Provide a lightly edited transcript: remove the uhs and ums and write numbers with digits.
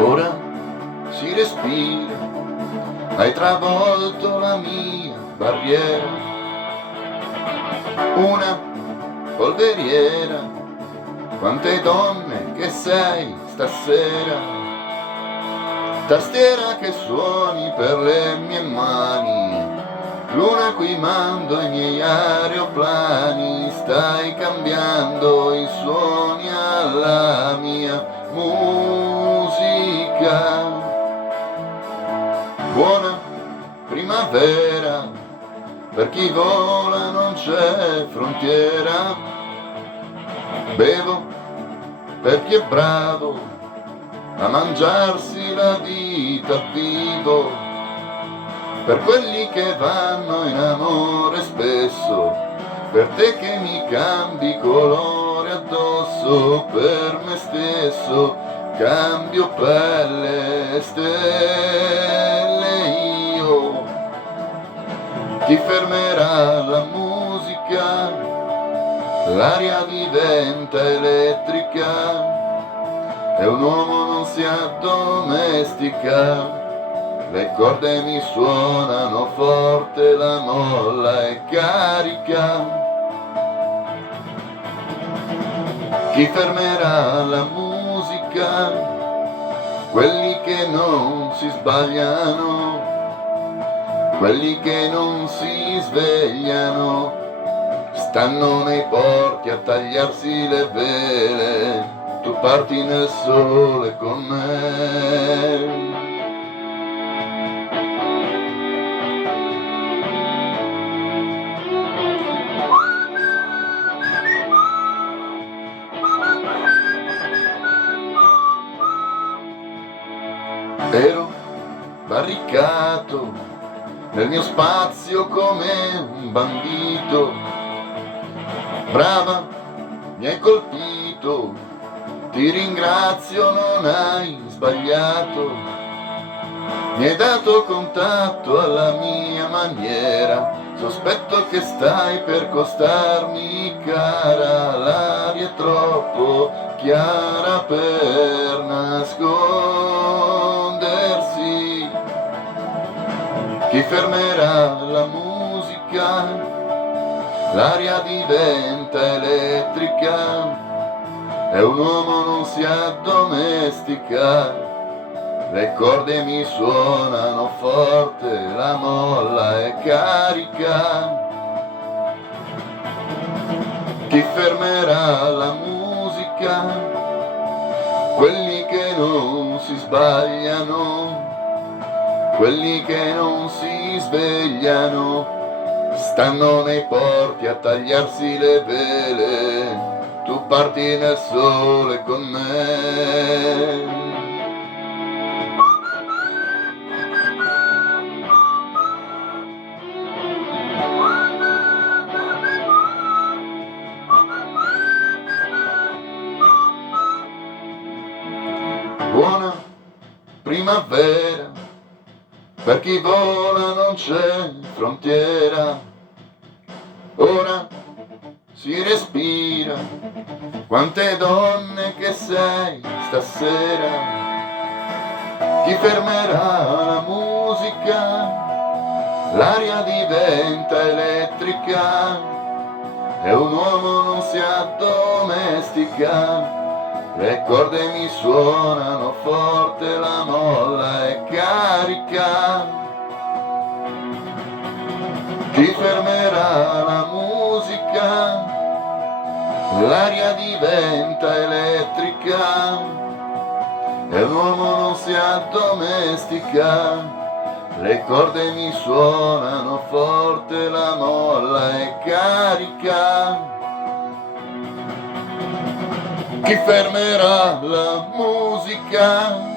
Ora si respira, hai travolto la mia barriera, una polveriera, quante donne che sei stasera, tastiera che suoni per le mie mani, luna qui mando i miei aeroplani, stai cambiando i suoni alla mia musica. Buona primavera, per chi vola non c'è frontiera, bevo per chi è bravo a mangiarsi la vita vivo, per quelli che vanno in amore spesso, per te che mi cambi colore addosso, per me stesso cambio pelle e stelle io. Chi fermerà la musica? L'aria diventa elettrica e un uomo non si addomestica. Le corde mi suonano forte, la molla è carica. Chi fermerà la musica? Quelli che non si sbagliano, quelli che non si svegliano, stanno nei porti a tagliarsi le vele, tu parti nel sole con me. Ero barricato nel mio spazio come un bandito, brava, mi hai colpito, ti ringrazio, non hai sbagliato, mi hai dato contatto alla mia maniera, sospetto che stai per costarmi cara, l'aria è troppo chiara per nascondersi. Chi fermerà la musica? L'aria diventa elettrica e un uomo non si addomestica. Le corde mi suonano forte, la molla è carica. Chi fermerà la musica? Quelli che non si sbagliano, quelli che non si svegliano, stanno nei porti a tagliarsi le vele, tu parti nel sole con me. Buona primavera, per chi vola non c'è frontiera, ora si respira, quante donne che sei stasera. Chi fermerà la musica? L'aria diventa elettrica e un uomo non si addomestica. Le corde mi suonano forte, la molla è carica. Chi fermerà la musica? L'aria diventa elettrica e l'uomo non si addomestica. Le corde mi suonano forte, la molla è carica. Chi fermerà la musica?